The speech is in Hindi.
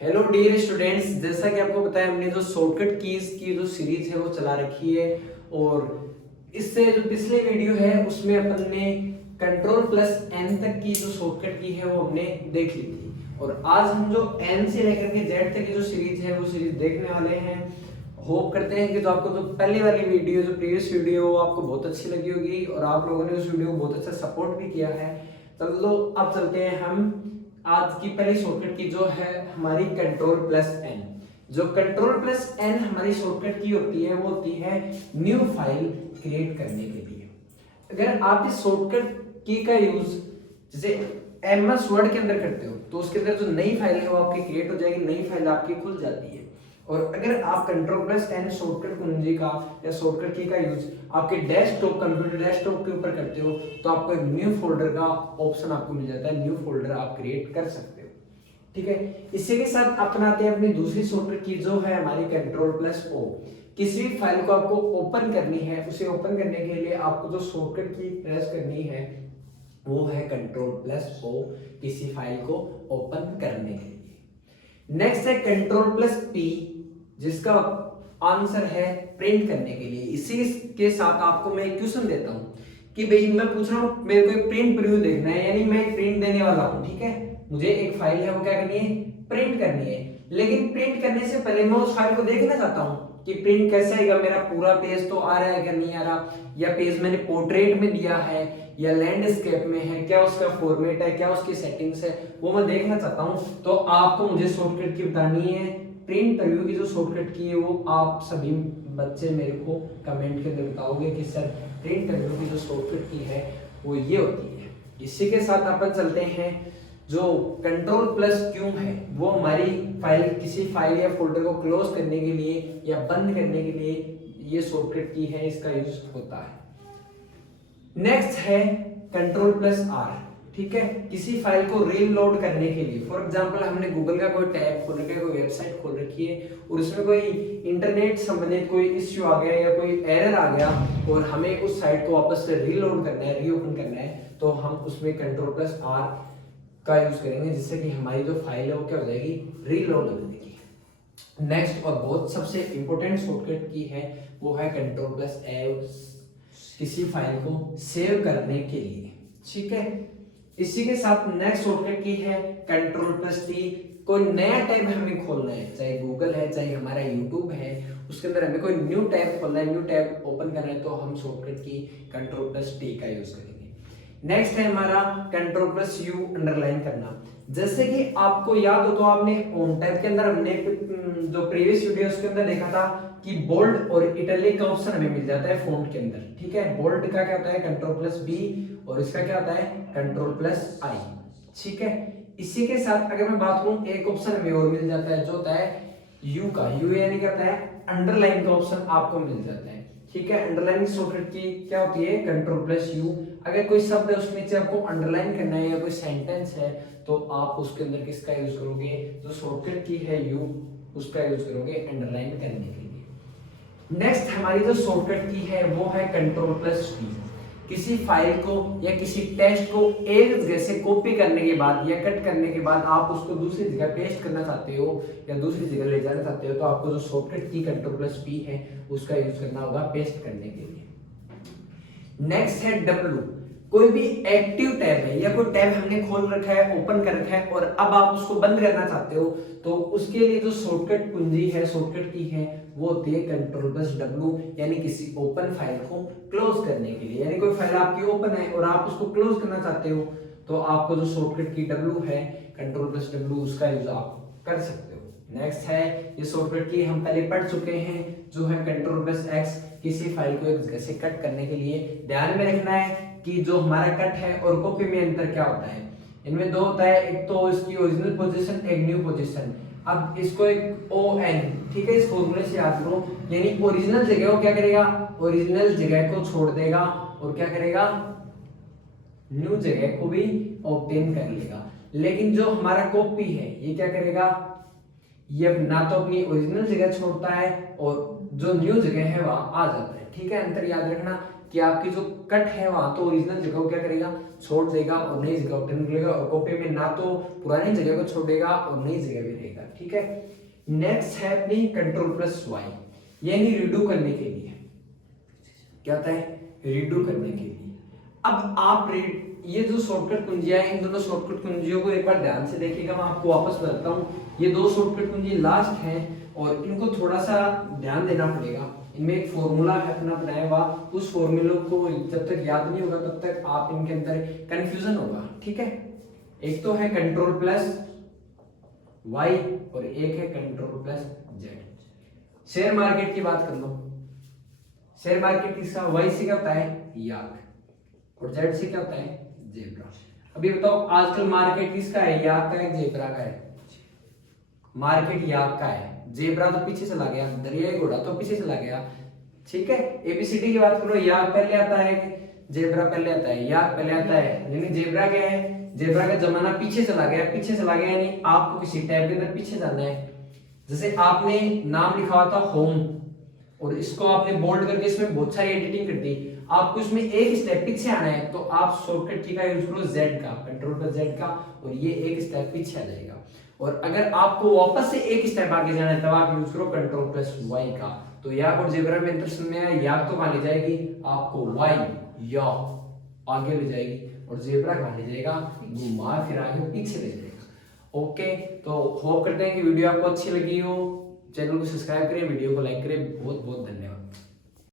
हेलो डियर स्टूडेंट्स, जैसा कि आपको पता है हमने जो शॉर्टकट कीज की जो सीरीज है वो चला रखी है। और इससे जो पिछले वीडियो है उसमें अपन ने कंट्रोल प्लस एन तक की जो शॉर्टकट की है वो हमने देख ली थी। और आज हम जो एन से लेकर के जेड तक की जो सीरीज है वो सीरीज देखने वाले हैं। होप करते हैं कि जो आपको जो पहले वाली वीडियो जो प्रीवियस वीडियो वो आपको बहुत अच्छी लगी होगी और आप लोगों ने उस वीडियो को बहुत अच्छा सपोर्ट भी किया है। चलो अब चलते हैं हम आज की पहली शॉर्टकट की जो है हमारी कंट्रोल प्लस एन। जो कंट्रोल प्लस एन हमारी शॉर्टकट की होती है वो होती है न्यू फाइल क्रिएट करने के लिए। अगर आप इस शॉर्टकट की का यूज जैसे एमएस वर्ड के अंदर करते हो तो उसके अंदर जो नई फाइल है वो आपकी क्रिएट हो जाएगी, नई फाइल आपकी खुल जाती है। और अगर आप कंट्रोल प्लस एन शॉर्टकट कुंजी का या शॉर्टकट की का यूज आपके डेस्कटॉप कंप्यूटर डेस्कटॉप के ऊपर करते हो तो आपको एक न्यू फोल्डर का ऑप्शन आपको मिल जाता है, न्यू फोल्डर आप क्रिएट कर सकते हो। ठीक है, इसी के साथ अपनाते हैं अपनी दूसरी शॉर्टकट की जो है हमारी कंट्रोल प्लस ओ। किसी भी फाइल को आपको ओपन करनी है, उसे ओपन करने के लिए आपको जो शॉर्टकट की प्रेस करनी है वो है कंट्रोल प्लस ओ, किसी फाइल को ओपन करने के लिए। नेक्स्ट है कंट्रोल प्लस पी, जिसका आंसर है प्रिंट करने के लिए। इसी के साथ आपको मैं एक क्वेश्चन देता हूं कि भाई मैं पूछ रहा हूं मेरे को एक प्रिंट प्रीव्यू देखना है, यानी मैं एक प्रिंट देने वाला हूं। ठीक है, मुझे एक फाइल है वो क्या करनी है, प्रिंट करनी है। लेकिन प्रिंट करने से पहले मैं उस फाइल को देखना चाहता हूं कि प्रिंट कैसे आएगा, मेरा पूरा पेज तो आ रहा है क्या नहीं आ रहा, या पेज मैंने पोर्ट्रेट में दिया है या लैंडस्केप में है, क्या उसका फॉर्मेट है, क्या उसकी सेटिंग्स है, वो मैं देखना चाहता हूं। तो आपको मुझे शॉर्टकट की बतानी है। प्रिंट प्रीव्यू की जो शॉर्टकट की है वो आप सभी बच्चे मेरे को कमेंट के अंदर बताओगे कि सर प्रिंट प्रीव्यू की जो शॉर्टकट की है वो ये होती है। इसी के साथ अपन चलते हैं जो कंट्रोल प्लस क्यू है, वो हमारी फाइल किसी फाइल या फोल्डर को क्लोज करने के लिए या बंद करने के लिए ये शॉर्टकट की है, इसका यूज होता है। नेक्स्ट है कंट्रोल प्लस आर। ठीक है, किसी फाइल को रीलोड करने के लिए, फॉर एग्जांपल हमने गूगल का कोई टैब खोल रखा है, कोई वेबसाइट खोल रखी है और उसमें कोई इंटरनेट संबंधित कोई इश्यू आ गया या कोई एरर आ गया और हमें उस साइट को वापस से रीलोड करना है, रीओपन करना है, तो हम उसमें कंट्रोल प्लस आर का यूज करेंगे, जिससे कि हमारी जो फाइल है वो क्या हो जाएगी, रीलोड हो जाएगी। नेक्स्ट और बहुत सबसे इंपॉर्टेंट शॉर्टकट की है वो है कंट्रोल प्लस एव, किसी फाइल को सेव करने के लिए। ठीक है, इसी के साथ नेक्स्ट शॉर्टकट की है कंट्रोल प्लस टी। कोई नया टैब हमें खोलना है, चाहे गूगल है चाहे हमारा यूट्यूब है, उसके अंदर हमें कोई न्यू टैब खोलना है, न्यू टैब ओपन करना है, तो हम शॉर्टकट की कंट्रोल प्लस टी का यूज करेंगे। नेक्स्ट है हमारा कंट्रोल प्लस यू अंडरलाइन करना। जैसे कि आपको याद हो तो आपने ऑन टैब के अंदर हमने जो प्रीवियस वीडियो उसके अंदर देखा था कि बोल्ड और इटैलिक का ऑप्शन हमें मिल जाता है फॉन्ट के अंदर। ठीक है, बोल्ड का क्या होता है कंट्रोल प्लस बी और इसका क्या होता है कंट्रोल प्लस आई। ठीक है, इसी के साथ अगर मैं बात करूं एक ऑप्शन हमें और मिल जाता है जो होता है यू का, यू यानी क्या होता है अंडरलाइन का ऑप्शन आपको मिल जाता है। ठीक है, अंडरलाइन शॉर्टकट की क्या होती है कंट्रोल प्लस यू। अगर कोई शब्द है उसके नीचे आपको अंडरलाइन करना है या कोई सेंटेंस है तो आप उसके अंदर किसका यूज करोगे, जो शॉर्टकट की है यू, उसका यूज करोगे अंडरलाइन करने के लिए। नेक्स्ट हमारी जो शॉर्टकट की है वो है कंट्रोल प्लस वी। किसी फाइल को या किसी टेक्स्ट को एक जगह से कॉपी करने के बाद या कट करने के बाद आप उसको दूसरी जगह पेस्ट करना चाहते हो या दूसरी जगह ले जाना चाहते हो तो आपको जो शॉर्टकट की कंट्रोल प्लस पी है उसका यूज करना होगा पेस्ट करने के लिए। नेक्स्ट है डब्ल्यू। कोई भी एक्टिव टैब है या कोई टैब हमने खोल रखा है, ओपन कर रखा है और अब आप उसको बंद करना चाहते हो तो उसके लिए जो शॉर्टकट कुंजी है, शॉर्टकट की है वो होती है कंट्रोल प्लस डब्ल्यू, यानी किसी ओपन फाइल को क्लोज करने के लिए। यानी कोई फाइल आपकी ओपन है और आप उसको क्लोज करना चाहते हो तो आपको जो शॉर्टकट की डब्ल्यू है कंट्रोल प्लस डब्ल्यू, उसका यूज आप कर सकते हो। नेक्स्ट है ये शॉर्टकट की हम पहले पढ़ चुके हैं जो है कंट्रोल प्लस एक्स, किसी फाइल को एक जगह से कट करने के लिए। ध्यान में रखना है कि जो हमारा कट है और कॉपी में अंतर क्या होता है, इनमें दो होता है, एक तो इसकी ओरिजिनल पोजीशन, एक न्यू पोजीशन। अब इसको एक ओ एन, ठीक है, इस फॉर्मूले से याद करो, यानी ओरिजिनल जगह को क्या करेगा, ओरिजिनल जगह को छोड़ देगा और क्या करेगा, न्यू जगह को भी ऑब्टेन कर लेगा। लेकिन जो हमारा कॉपी है ये क्या करेगा, ये ना तो अपनी ओरिजिनल जगह छोड़ता है और जो न्यू जगह है वहां आ जाता है। ठीक है, अंतर याद रखना, कि आपकी जो कट है वहां तो ओरिजिनल जगह को क्या करेगा, छोड़ देगा और नई जगह पर निकलेगा, और कॉपी में ना तो पुरानी जगह को छोड़ेगा और नई जगह भी रहेगा। ठीक है, नेक्स्ट है अपनी कंट्रोल प्लस वाई, यानी रीडू करने के लिए। क्या होता है, रीडू करने के लिए। अब आप ये जो शॉर्टकट कुंजियां हैं, इन दोनों शॉर्टकट कुंजियों को एक बार ध्यान से देखिएगा, मैं आपको वापस बताता हूँ। ये दो शॉर्टकट कुंजी लास्ट हैं और इनको थोड़ा सा ध्यान देना पड़ेगा। इनमें एक फॉर्मूला है अपना बनाया हुआ, उस फॉर्मूले को जब तक याद नहीं होगा तब तक आप इनके अंदर कंफ्यूजन होगा। ठीक है, एक तो है कंट्रोल प्लस वाई और एक है control plus Z. Share market की बात कर लो, शेयर मार्केट किसका, वाई से क्या होता है याक और जेड से क्या होता है जेब्रा। अभी बताओ आजकल मार्केट किसका है, याक का है जेब्रा का है? मार्केट याक का है, जेब्रा तो पीछे चला गया, दरियाई घोड़ा तो पीछे चला गया। ठीक है, एबीसीडी की बात करो, याक पहले आता है जेब्रा पहले आता है, याक पहले आता है, यानी जेब्रा क्या है, जेब्रा का जमाना पीछे चला गया, पीछे चला गया यानी आपको किसी टैब के अंदर पीछे जाना है। जैसे आपने नाम लिखा हुआ था होम और इसको आपने बोल्ड करके इसमें बहुत सारी एडिटिंग कर दी, आपको इसमें एक स्टेप पीछे आना है तो आप शॉर्टकट की का यूज करो जेड का, कंट्रोल पर जेड का, और ये एक स्टेप पीछे आ जाएगा। और अगर आपको वापस से एक स्टेप आगे जाना है तब आप यूज करो कंट्रोल प्लस वाई का। तो याक और जेब्रा में अंतर समझ में आया, याक तो कहां ले जाएगी आपको वाई या आगे ले जाएगी और जेब्रा कहां ले जाएगा, घुमा फिरा के पीछे ले जाएगा। ओके, तो होप करते हैं कि वीडियो आपको अच्छी लगी हो, चैनल को सब्सक्राइब करें, वीडियो को लाइक करें। बहुत बहुत धन्यवाद।